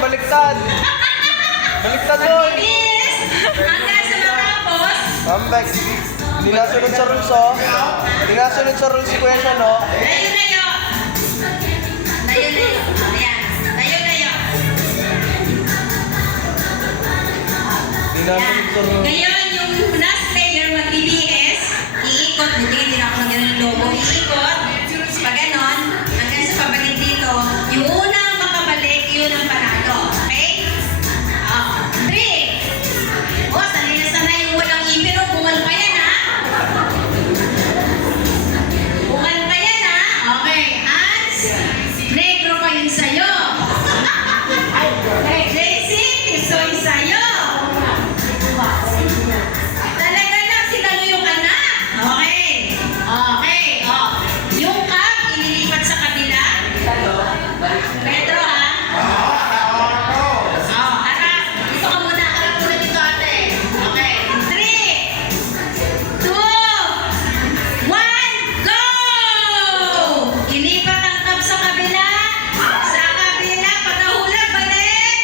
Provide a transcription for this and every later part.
baliktad. Baliktad doon. Bilis! Hanggang sa matapos. Comeback. Hindi nasunod sa rules, oh. Hindi nasunod sa rules si Kuya siya, no? Layo-layo. Layo-layo. Ayan. Layo-layo. Hindi nasunod sa rules. Ngayon, yung last player mag-BBS, iikot. Hindi ako ng ganun logo. Iikot. Pag ganon, hanggang sa pabalik dito, yung unang makabalik, yun ang panalo. Okay? Oh, 3. Oh, sanay na sanay yung walang ipin. Bungal pa yan, ha? Bungal pa yan, ha? Okay. Hans, negro pa yun sa'yo. JC, gusto yun sa'yo. Talaga lang, sinaluyong ka na. Okay. Okay. Oh. Yung cup, ililipat sa kabila. Pedro, ha? Oh, harap. Dito ka muna. Harap muna dito, ate. Okay. 3, 2, 1, go! Ilipat ang cup sa kabila. Sa kabila. Pagkahulog, balik.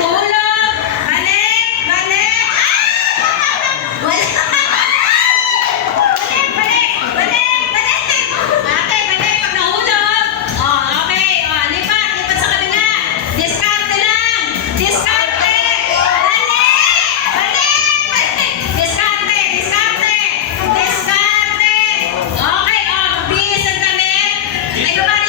Hulog. Balik. Balik. Ah! Wala. Balik. Ate, balik. Pag nahulog. Oh, okay. Oh, lipat. Lipat sa kabila. Diskarte lang. Diskarte. Balik. Diskarte. Diskarte. Okay. Oh, bihis ang damit. Ay, gumana